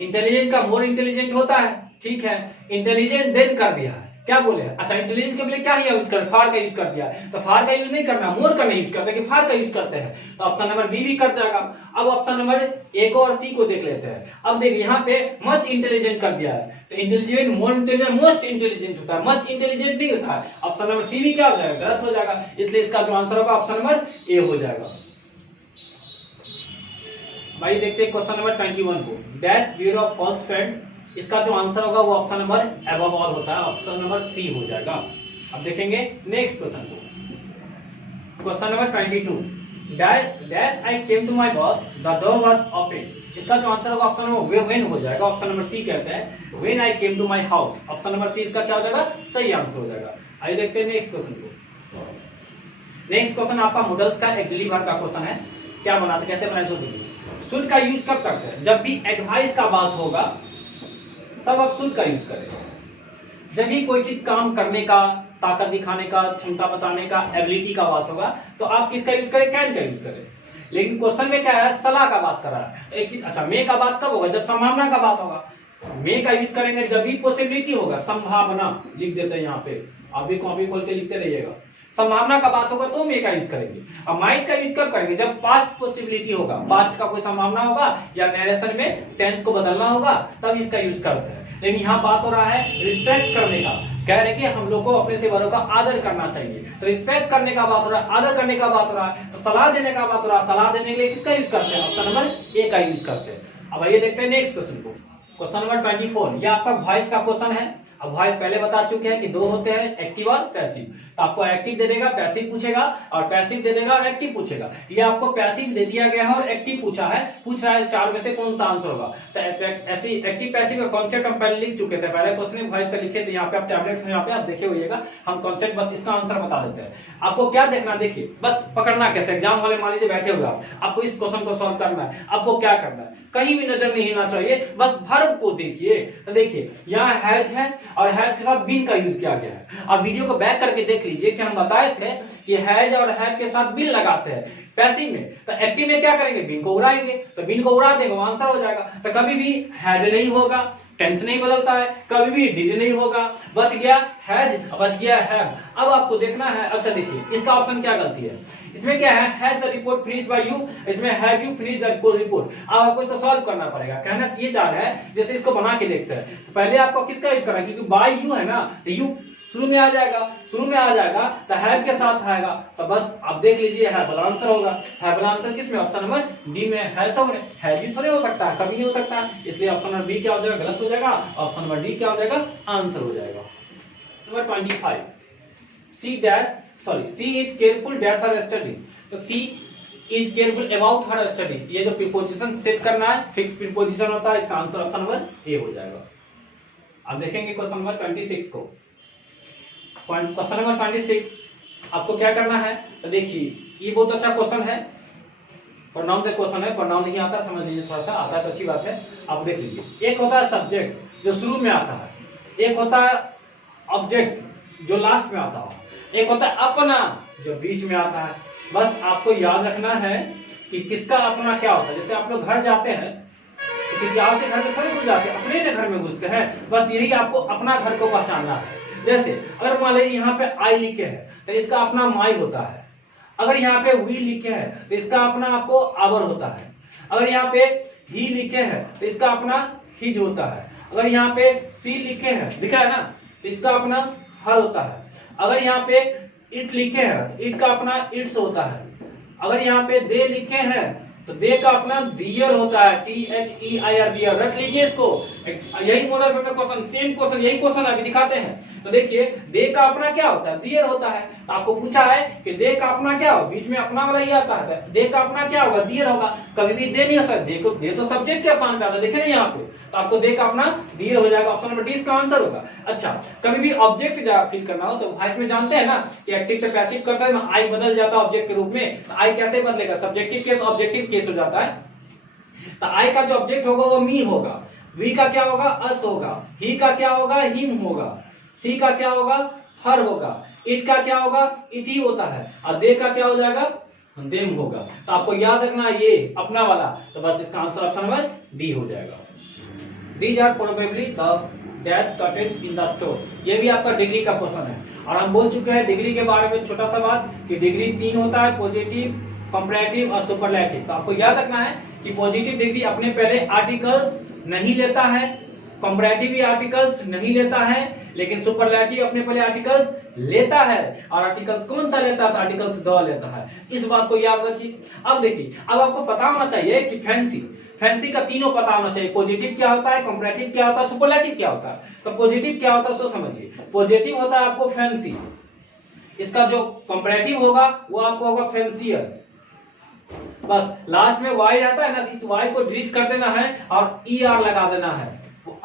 इंटेलिजेंट का मोर इंटेलिजेंट होता है, ठीक है, इंटेलिजेंट देन कर दिया है, क्या बोले, अच्छा इंटेलिजेंट के लिए क्या यूज कर, फार का यूज कर दिया है। तो फार का यूज नहीं करना, मोर का नहीं यूज करते, कि फार का यूज करते हैं। तो ऑप्शन नंबर बी भी कट जाएगा। अब ऑप्शन नंबर ए को और सी को देख लेते हैं। अब देखिए यहाँ पे मच इंटेलिजेंट कर दिया है, तो intelligent, more intelligent, most intelligent होता है, मच इंटेलिजेंट नहीं होता है। ऑप्शन नंबर सी भी क्या हो जाएगा, गलत हो जाएगा। इसलिए इसका जो आंसर होगा ऑप्शन नंबर ए हो जाएगा। भाई देखते हैं क्वेश्चन नंबर 21 को, dash bureau of false friends. इसका जो आंसर होगा वो ऑप्शन नंबर अबव ऑल होता है, ऑप्शन नंबर सी हो जाएगा। अब देखेंगे नेक्स्ट क्वेश्चन को। Question number 22, dash I came to my boss, the door was open. इसका जो आंसर होगा ऑप्शन नंबर व्हेन हो जाएगा, ऑप्शन नंबर सी कहते हैं when I came to my house. Option number C इसका क्या हो जाएगा, सही आंसर हो जाएगा। आइए देखते हैं नेक्स्ट क्वेश्चन को। नेक्स्ट क्वेश्चन आपका मॉडल्स का एक्चुअली वर्ब का क्वेश्चन है। क्या बनाते, कैसे बनाए, सो देखिए। शुड का यूज कब करते हैं, जब भी एडवाइस का बात होगा तब आप शुड का यूज करें। जब भी कोई चीज काम करने का, ताकत दिखाने का, क्षमता बताने का, एबिलिटी का बात होगा तो आप किसका यूज करें, कैन का यूज करें। लेकिन क्वेश्चन में क्या है, सलाह का बात कर रहा है। एक चीज, अच्छा मे का बात कब होगा, जब संभावना का बात होगा। मे का यूज करेंगे जब भी पॉसिबिलिटी होगा, संभावना लिख देते हैं यहाँ पे, आप भी कॉपी खोल के लिखते रहिएगा। संभावना का बात होगा तो मे का यूज करेंगे। और माइट का यूज कब करेंगे, जब पास्ट पॉसिबिलिटी होगा, पास्ट का कोई संभावना होगा या नरेशन में टेंस को बदलना होगा, तब इसका यूज करते हैं। लेकिन यहाँ बात हो रहा है रिस्पेक्ट करने का, कह रहे हैं कि हम लोग को अपने से बड़ों का आदर करना चाहिए। तो रिस्पेक्ट करने का बात हो रहा है, आदर करने का बात हो रहा है, तो सलाह देने का बात हो रहा है। सलाह देने के लिए किसका यूज करते हैं, ऑप्शन नंबर ए का यूज करते हैं। अब आइए देखते हैं नेक्स्ट क्वेश्चन को। क्वेश्चन नंबर 24, ये आपका वॉइस का क्वेश्चन है। अब वॉइस पहले बता चुके हैं कि दो होते हैं, एक्टिव और पैसिव। तो आपको एक्टिव दे देगा, पैसिव पूछेगा, और पैसिव दे देगा और एक्टिव पूछेगा। ये आपको पैसिव दे दिया गया है और एक्टिव पूछा है, पूछ रहा है 4 में से कौन सा आंसर होगा। तो ऐसी एक्टिव पैसिव का कॉन्सेप्ट हम पहले लिख चुके थे, पहले क्वेश्चन में वॉइस का लिखे थे। यहाँ पे आप टैबलेट में यहाँ पे आप देखे होइएगा, हम कॉन्सेप्ट बस इसका आंसर बता देते हैं। आपको क्या देखना, देखिए बस पकड़ना कैसे, एग्जाम वाले मान लीजिए बैठे हुए आपको इस क्वेश्चन को सॉल्व करना है। आपको क्या करना है, कहीं भी नजर नहीं हिलना चाहिए, बस वर्ब को देखिए। तो देखिए यहाँ हैज है और हैज के साथ बीन का यूज किया गया है। अब वीडियो को बैक करके देख लीजिए कि हम बताए थे कि हैज और हैव के साथ बीन लगाते हैं पैसिव में, तो एक्टिव में क्या करेंगे, बीन को उड़ाएंगे, तो बीन को उड़ा देंगे, आंसर हो जाएगा। तो कभी भी हैड नहीं होगा, टेंस नहीं बदलता है, कभी भी डिड नहीं होगा, बच गया हैज, बच गया हैव। अब आपको देखना है, अच्छा देखिए इसका ऑप्शन क्या गलती है, इसमें क्या है, has the report finished by you, इसमें have you finished the report. अब आपको इसको सॉल्व करना पड़ेगा। कहना ये चाह रहा है, जैसे इसको बना के देखते हैं, तो पहले आपको किसका यूज करना है, क्योंकि बाय यू है ना, तो यू शुरू में आ जाएगा, शुरू में आ जाएगा तो हैव के साथ आएगा, तो बस आप देख लीजिए हैव वाला आंसर होगा। हैव वाला आंसर किसमें, ऑप्शन नंबर डी में है। तो हैव यू थोड़े हो सकता है, कभी नहीं हो सकता, इसलिए ऑप्शन नंबर बी क्या हो जाएगा, गलत हो जाएगा। ऑप्शन नंबर डी क्या हो जाएगा, आंसर हो जाएगा। Number 25, C dash sorry C is careful dash her study, तो C is careful about her study, ये जो प्रीपोजिशन सेट करना है, फिक्स प्रीपोजिशन होता है, इसका आंसर ऑप्शन नंबर ए हो जाएगा। अब देखेंगे क्वेश्चन नंबर 26 को। क्वेश्चन नंबर 26 आपको क्या करना है, तो देखिए ये बहुत अच्छा क्वेश्चन है, प्रोनाउन से क्वेश्चन है, प्रोनाउन नहीं आता समझ लीजिए, थोड़ा सा आता है तो अच्छी बात है। आप देख लीजिए, एक होता है सब्जेक्ट जो शुरू में आता है, एक होता है ऑब्जेक्ट जो लास्ट में आता है, एक होता है अपना जो बीच में आता है। बस आपको याद रखना है कि किसका अपना क्या होता है। जैसे आप लोग घर जाते हैं तो किसी और के घर में थोड़ी घुस जाते हैं, अपने घर में घुसते हैं, बस यही आपको अपना घर को पहचानना है। जैसे अगर मान लीजिए यहाँ पे आई लिखे है तो इसका अपना माई होता है, अगर यहाँ पे वी लिखे है तो इसका अपना आपको आवर होता है, अगर यहाँ पे ही लिखे है तो इसका अपना हिज होता है, अगर यहाँ पे सी लिखे है, दिख रहा है ना, तो इसका अपना हर होता है, अगर यहाँ पे इट लिखे है तो इट का अपना इट्स होता है, अगर यहाँ पे दे लिखे हैं तो दे का अपना दियर होता है, THEIR दियर। रख लीजिए इसको, यही model paper question, same question, यही क्वेश्चन अभी दिखाते हैं। तो देखिए दे का अपना क्या होता है, दियर होता है। तो आपको पूछा है कि दे का अपना क्या हो, बीच में अपना वाला ही आता है, दे का अपना क्या होगा, दियर होगा। कभी भी दे नहीं हो सकता, देखो दे तो सब्जेक्ट के स्थान पे आता है, देखे ना यहाँ पे, तो आपको दे का अपना दियर हो जाएगा। ऑप्शन नंबर डी इसका आंसर होगा। अच्छा, कभी भी ऑब्जेक्ट फिल करना हो तो इसमें जानते हैं ना कि एक्टिव से पैसिव करता है ना, आई बदल जाता है ऑब्जेक्ट के रूप में, तो आई कैसे बदलेगा, सब्जेक्टिव केस ऑब्जेक्टिव केस हो जाता है। तो आई का जो ऑब्जेक्ट होगा वो मी होगा, वी का क्या होगा, अस होगा, ही का क्या होगा, हिम होगा, सी का क्या होगा, हर होगा, इट का क्या होगा, इट ही होता है, और दे का क्या हो जाएगा, देम होगा। तो आपको याद रखना ये अपना वाला, तो बस इसका आंसर ऑप्शन नंबर डी हो जाएगा। These are probably the dash curtains in the store। ये भी आपका डिग्री का क्वेश्चन है, और हम बोल चुके हैं डिग्री के बारे में छोटा सा बात कि डिग्री 3 होता है, पॉजिटिव, कंपैरेटिव और सुपरलेटिव। तो आपको याद रखना है कि पॉजिटिव डिग्री अपने पहले आर्टिकल्स नहीं लेता है, कंपैरेटिव भी आर्टिकल्स नहीं लेता है, लेकिन सुपरलेटिव अपने पहले आर्टिकल्स लेता है। और आर्टिकल्स कौन सा लेता है, तो आर्टिकल्स द लेता है। इस बात को याद रखिए। अब देखिए, अब आपको पता होना चाहिए कि फैंसी का तीनों पता होना चाहिए, पॉजिटिव क्या होता है, कंपैरेटिव क्या होता है, सुपरलेटिव क्या होता है। तो पॉजिटिव क्या होता है सो समझिए, पॉजिटिव होता है आपको फैंसी, इसका जो कंपैरेटिव होगा वो आपको होगा फैंसियर। बस लास्ट में वाई रहता है ना, इस वाई को डिलीट कर देना है और ER लगा देना है,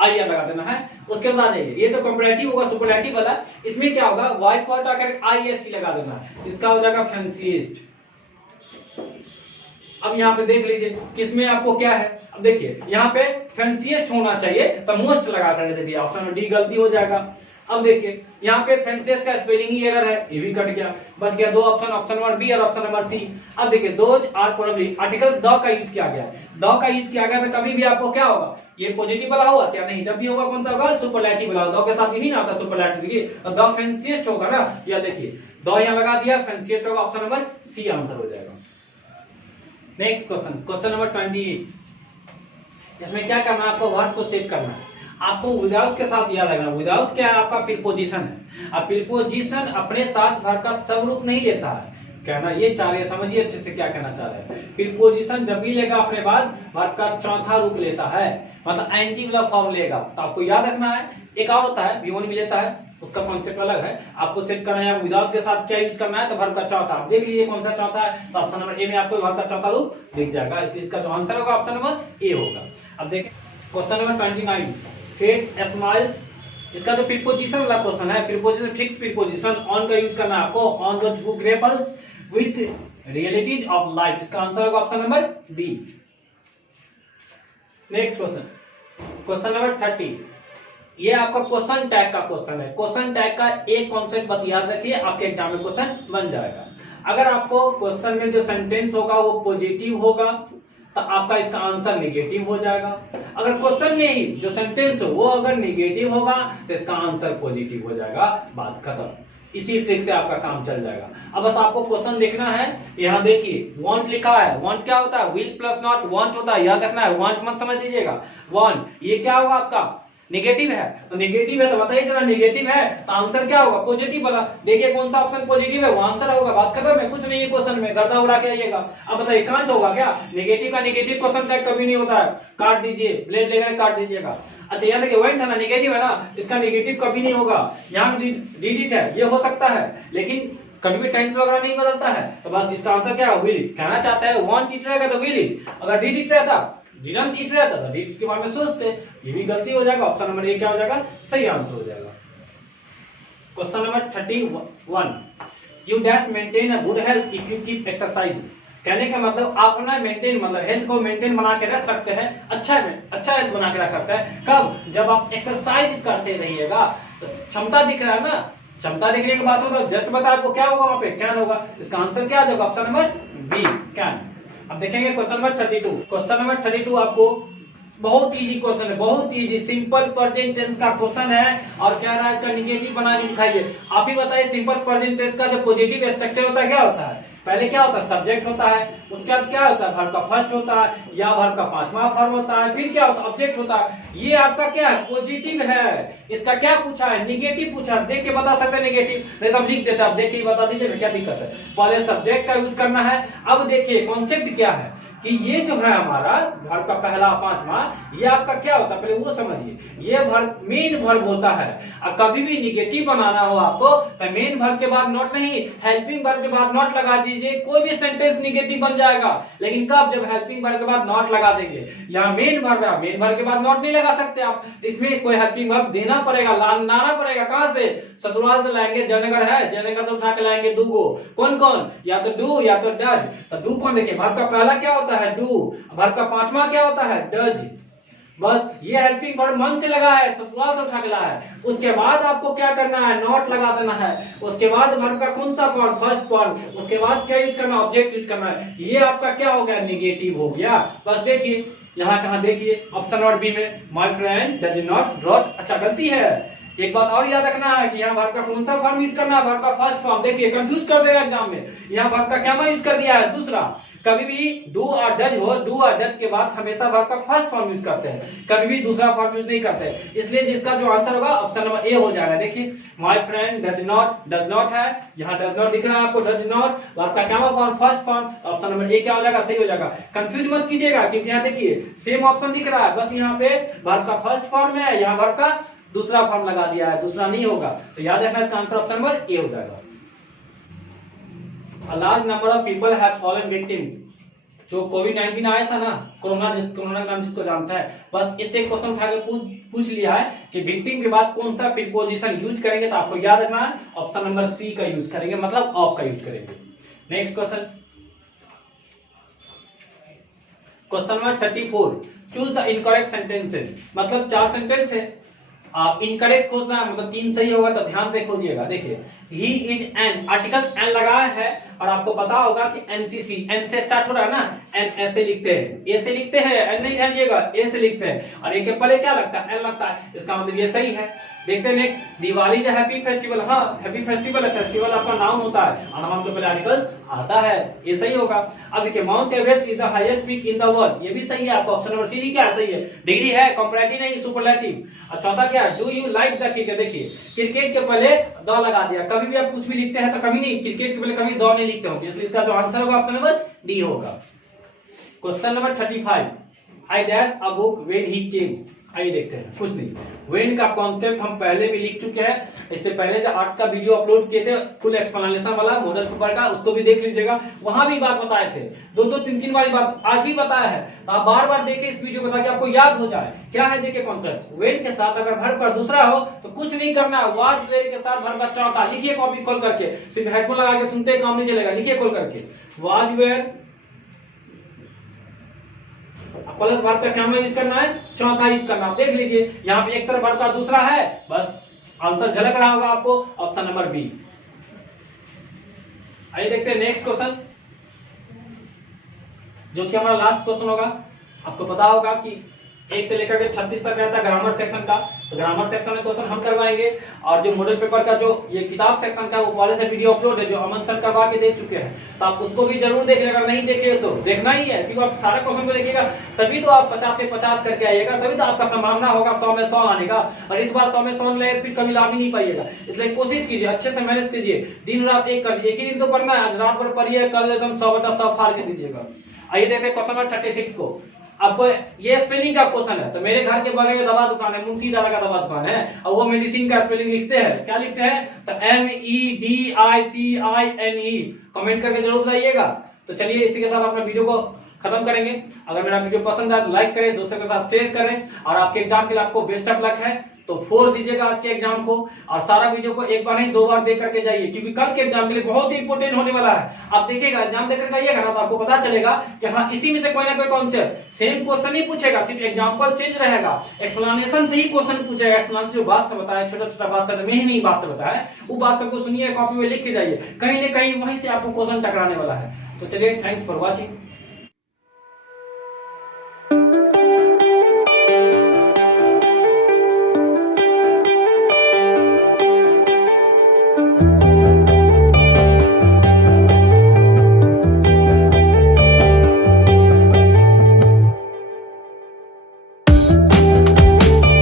IR लगा देना है। उसके बाद जाइए, ये तो कंपैरेटिव होगा, सुपरलेटिव वाला, इसमें क्या होगा, वाई को हटाकर IST लगा देना है, इसका हो जाएगा फैंसीएस्ट। अब यहाँ पे देख लीजिए किसमें आपको क्या है। अब देखिए यहाँ पे फैंसीएस्ट होना चाहिए, तो मोस्ट लगा कर दे दिया, ऑप्शन डी गलती हो जाएगा। अब देखिए यहाँ पे फैंसीएस्ट का स्पेलिंग ही एरर है, ये भी कट गया, बच गया दो ऑप्शन, ऑप्शन नंबर बी और ऑप्शन नंबर सी। अब देखिए those are probably articles the का यूज किया गया है, द का यूज किया गया, तो कभी भी आपको क्या होगा, ये पॉजिटिव वाला होगा क्या, नहीं, जब भी होगा कौन सा होगा, सुपरलेटिव वाला। द के साथ यही ना आता सुपरलेटिव, देखिए द फैंसीएस्ट होगा ना, या देखिए द यहाँ लगा दिया, फैंसीएस्ट होगा, ऑप्शन नंबर सी आंसर हो जाएगा। Next question, question number 28। इसमें क्या करना है, आपको वर्ड को सेट करना है, आपको विदाउट के साथ याद रखना। विदाउट क्या है, आपका प्रीपोजिशन है। अब प्रीपोजिशन अपने साथ वर्ड का सब रूप नहीं लेता है, कहना ये चाह रहे हैं, समझिए अच्छे से क्या कहना चाह रहे हैं। प्रीपोजिशन जब भी लेगा अपने बाद वर्ड का चौथा रूप लेता है, मतलब ING वाला फॉर्म लेगा। तो आपको याद रखना है, एक और होता है V1 भी लेता है, उसका कॉन्सेप्ट अलग है, आपको सेट करना है विदाउट के साथ क्या यूज करना है, तो वर्ब का चौथा। आप देख लीजिए कौन सा चौथा है, तो ऑप्शन नंबर ए में आपको वर्ब का चौथा रूप दिख जाएगा, इसलिए इसका जो आंसर होगा ऑप्शन नंबर ए होगा। अब देखें क्वेश्चन नंबर 29, फेट स्माइल्स, इसका जो प्रीपोजिशन वाला क्वेश्चन है, प्रीपोजिशन फिक्स प्रीपोजिशन, ऑन का यूज करना है आपको, on the who grapples with realities of life, इसका आंसर होगा option number B. Next question, question number 30, ये आपका क्वेश्चन टैग का क्वेश्चन है। क्वेश्चन टैग का एक कॉन्सेप्ट बस याद रखिए, आपके एग्जाम में क्वेश्चन बन जाएगा। अगर आपको क्वेश्चन में जो सेंटेंस होगा वो पॉजिटिव होगा तो आपका इसका आंसर नेगेटिव हो जाएगा। अगर क्वेश्चन में ही जो सेंटेंस हो वो अगर नेगेटिव होगा तो इसका आंसर पॉजिटिव हो जाएगा, बात खत्म। इसी ट्रिक से आपका काम चल जाएगा। अब बस आपको क्वेश्चन देखना है। यहाँ देखिए वांट लिखा है, वांट क्या होता है, विल प्लस नॉट वांट होता है, याद रखना है। वांट मत समझ लीजिएगा, वांट ये क्या होगा आपका नेगेटिव है, तो नेगेटिव है तो बताइए जरा, नेगेटिव है तो आंसर क्या होगा, पॉजिटिव वाला। देखिए कौन सा ऑप्शन पॉजिटिव है, वो आंसर होगा, बात खत्म है, कुछ नहीं है क्वेश्चन में, गर्दा उड़ा के आइएगा। अब बताइए कांट होगा क्या, नेगेटिव का नेगेटिव क्वेश्चन टैग कभी नहीं होता है, काट दीजिए, ब्लेड लेकर काट दीजिएगा। अच्छा यहाँ देखिए वेंट है ना, नेगेटिव है ना, इसका नेगेटिव कभी नहीं होगा। यहाँ डिड है, ये हो सकता है लेकिन कभी भी टेंस वगैरह नहीं बदलता है, तो बस इसका आंसर क्या है, विल। कहना चाहता है वांट इट रहेगा तो विल इट, अगर डिड इट रहता, डिडंट इट रहता तो डिड के बारे में सोचते, ये भी गलती हो जाएगा। ऑप्शन नंबर ए क्या हो जाएगा, सही आंसर हो जाएगा। Question number 31, you dash maintain a good health if you keep exercise. कहने का मतलब आप ना मेंटेन, मतलब हेल्थ को मेंटेन बना के रख सकते हैं, अच्छा हेल्थ बना के रख सकते हैं कब, जब आप एक्सरसाइज करते रहिएगा। तो क्षमता दिख रहा है ना, क्षमता दिखने की बात होगा, जस्ट बता आपको क्या होगा, वहां पे कैन होगा, इसका आंसर क्या आ जाएगा, ऑप्शन नंबर बी कैन। अब देखेंगे क्वेश्चन नंबर 32। क्वेश्चन नंबर 32 आपको बहुत इजी क्वेश्चन है, बहुत इजी, सिंपल प्रेजेंट टेंस का क्वेश्चन है और क्या रहा है, इसका नेगेटिव बना के दिखाइए। आप ही बताइए सिंपल प्रेजेंट टेंस का जो पॉजिटिव स्ट्रक्चर होता है क्या होता है, पहले क्या होता है, सब्जेक्ट होता है, उसके बाद क्या होता है, वर्ब का फर्स्ट होता है या वर्ब का पांचवा फॉर्म होता है, फिर क्या होता है, ऑब्जेक्ट होता है। ये आपका क्या है, पॉजिटिव है। इसका क्या पूछा है, नेगेटिव पूछा है, देख के बता सकते हैं नेगेटिव, नहीं तो हम लिख देते हैं, आप देख के बता दीजिए क्या दिक्कत है। पहले सब्जेक्ट का यूज करना है। अब देखिए कॉन्सेप्ट क्या है कि ये जो है हमारा वर्ब का पहला पांचवा, ये आपका क्या होता है, पहले वो समझिए, ये वर्ब मेन वर्ब होता है। अब कभी भी नेगेटिव बनाना हो आपको तो मेन वर्ब के बाद नॉट नहीं, हेल्पिंग वर्ब के बाद नॉट लगा दीजिए, कोई भी सेंटेंस नेगेटिव बन जाएगा। लेकिन कब, जब हेल्पिंग वर्ब के बाद नॉट लगा देंगे। यहाँ मेन वर्ब है, मेन वर्ब के बाद नॉट नहीं लगा सकते आप, इसमें कोई हेल्पिंग वर्ब देना पड़ेगा, लाना पड़ेगा। कहां से, ससुराल से लाएंगे, जयनगर है, जयनगर से उठा के लाएंगे दूगो, कौन कौन, या तो डू या तो डज। तो डू कौन, देखिए वर्ब का पहला क्या होता है, डू, वर्ब का पांचवा क्या होता है, डज। बस ये हेल्पिंग वर्ब मन से लगा है, ससुराल से उठा के लाया है। उसके बाद आपको क्या करना है, नॉट लगा देना है। उसके बाद वर्ब का कौन सा फॉर्म, फर्स्ट फॉर्म। उसके बाद क्या यूज करना, ऑब्जेक्ट यूज करना है। ये आपका क्या हो गया, नेगेटिव हो गया। बस देखिए यहाँ कहा, देखिए ऑप्शन नंबर बी में, my friend does not wrote. अच्छा गलती है, एक बात और याद रखना है कि यहाँ वर्ब का कौन सा फॉर्म यूज करना है, वर्ब का फर्स्ट फॉर्म। देखिए कंफ्यूज कर देगा एग्जाम में, यहाँ वर्ब का क्या यूज कर दिया है, दूसरा। कभी भी डू और डज हो, डू और डज के बाद हमेशा वर्ब का फर्स्ट फॉर्म यूज करते हैं, कभी भी दूसरा फॉर्म यूज नहीं करते। इसलिए जिसका जो आंसर होगा ऑप्शन नंबर ए हो जाएगा। देखिए माय फ्रेंड डज नॉट है, यहाँ डज नॉट दिख रहा है आपको, डज नॉट, वर्ब का क्या form, first form, option number A क्या हो जाएगा, सही हो जाएगा। कंफ्यूज मत कीजिएगा क्योंकि यहाँ देखिए सेम ऑप्शन दिख रहा है, बस यहाँ पे वर्ब का फर्स्ट फॉर्म है, यहाँ वर्ब का दूसरा फॉर्म लगा दिया है, दूसरा नहीं होगा। तो याद रखना इसका आंसर ऑप्शन नंबर ए हो जाएगा। A large number of people have fallen victim। जो कोविड-19 आया था ना, कोरोना का नाम जिसको जानता है, बस इससे क्वेश्चन उठा के पूछ लिया है कि विक्टिम के बाद कौन सा प्रीपोजिशन यूज करेंगे, तो आपको याद रखना है ऑप्शन नंबर सी का यूज करेंगे, मतलब ऑफ का यूज करेंगे। Next question, question number 34, choose the incorrect sentences. मतलब 4 सेंटेंस है, आप इनकरेक्ट खोजना है, मतलब 3 सही होगा तो ध्यान से खोजिएगा। देखिए he is an, article an लगाया है और आपको पता होगा कि एनसीसी, एन से स्टार्ट हो रहा है ना, एन ऐसे लिखते हैं, ए से लिखते हैं, एन नहीं ध्यानिएगा, ए से लिखते हैं, और ए के पहले क्या लगता है, एन लगता है, इसका मतलब ये सही है। देखते हैं नेक्स्ट, दिवाली जो हैप्पी फेस्टिवल, हाँ हैप्पी फेस्टिवल है, फेस्टिवल आपका नाउन होता है और नाउन के पहले आर्टिकल आता है, ये सही होगा। अब देखिए mount Everest is the highest peak in the world, ये भी सही है, आपका ऑप्शन नंबर सी भी क्या है, सही है। डिग्री है, कंपैरेटिव नहीं, सुपरलेटिव। और चौथा क्या, do you like the cricket. देखिए क्रिकेट के पहले द लगा दिया, कभी भी आप कुछ भी लिखते हैं तो कभी नहीं, क्रिकेट के पहले कभी द नहीं लिखते होंगे, इसलिए इसका जो आंसर होगा ऑप्शन नंबर डी होगा। Question number 35, I dash a book when he came. आइए देखते हैं, कुछ नहीं, व्हेन का कॉन्सेप्ट हम पहले भी लिख चुके हैं, इससे पहले जो आर्ट्स का वीडियो अपलोड किए थे फुल एक्सप्लेनेशन वाला मॉडल पेपर का, उसको भी देख लीजिएगा, वहां भी बात बताए थे, 2-2, 3-3 वाली बात आज भी बताया है, तो आप बार बार देखिए इस वीडियो को ताकि आपको याद हो जाए। क्या है देखिए कॉन्सेप्ट, व्हेन के साथ अगर वर्ब का दूसरा हो तो कुछ नहीं करना है, वाज वेयर के साथ वर्ब का चौथा, लिखिए कॉपी खोल करके, सिर्फ हेडफोन लगा के सुनते काम नहीं चलेगा, लिखिए खोल करके, वाज वेयर प्लस वर्ब का क्या में यूज करना है, चौथा यूज करना। आप देख लीजिए यहाँ पे एक तरफ वर्ब का दूसरा है, बस आंसर झलक रहा होगा आपको, ऑप्शन नंबर बी। आइए देखते हैं नेक्स्ट क्वेश्चन, जो कि हमारा लास्ट क्वेश्चन होगा। आपको पता होगा कि 1 से लेकर के 36 तक रहता है ग्रामर सेक्शन का, तो ग्रामर सेक्शन में क्वेश्चन हम करवाएंगे। और जो मॉडल पेपर का जो ये किताब सेक्शन का वो पहले से वीडियो अपलोड है, जो अमन सर करवा के दे चुके हैं, तो आप उसको भी जरूर देख लें। अगर नहीं देखे तो देखना ही है, क्योंकि आप सारे क्वेश्चन को देखिएगा तभी तो आप 50 से 50 करके आइएगा, तभी तो आपका संभावना होगा 100 में 100 आने का। और इस बार 100 में 100 ले फिर कभी ला भी नहीं पाइएगा। इसलिए कोशिश कीजिए, अच्छे से मेहनत कीजिए, दिन रात एक ही दिन तो पढ़ना है, आज रात भर पढ़िए, कल एकदम 100/100 फाड़ के दीजिएगा। आइए देखते हैं क्वेश्चन नंबर 36 को। आपको ये स्पेलिंग का क्वेश्चन है, तो मेरे घर के बगल में दवा दुकान है, मुंशी दादा का दवा दुकान है, और वो मेडिसिन का स्पेलिंग लिखते हैं, क्या लिखते हैं, तो MEDICINE। कमेंट करके जरूर बताइएगा। तो चलिए इसी के साथ अपने वीडियो को खत्म करेंगे। अगर मेरा वीडियो पसंद आए तो लाइक करें, दोस्तों के साथ शेयर करें, और आपके एग्जाम के लिए आपको बेस्ट ऑफ लक है। तो 4 दीजिएगा आज के एग्जाम को, और सारा वीडियो को एक बार नहीं 2 बार देख करके जाइए, क्योंकि कल के एग्जाम के लिए बहुत ही इंपोर्टेंट होने वाला है। आप देखिएगा एग्जाम देख करके आइएगा ना, तो आपको पता चलेगा कि हाँ इसी में से कोई ना कोई कॉन्सेप्ट सेम क्वेश्चन ही पूछेगा, सिर्फ एग्जाम्पल चेंज रहेगा, एक्सप्लेनेशन से ही क्वेश्चन पूछेगा। एक्सप्लेनेशन जो बात से बताया, छोटा-छोटा बात से में ही नहीं बात से बताया, वो बात सबको सुनिए, कॉपी में लिख के जाइए, कहीं ना कहीं वहीं से आपको क्वेश्चन टकराने वाला है। तो चलिए, थैंक्स फॉर वॉचिंग।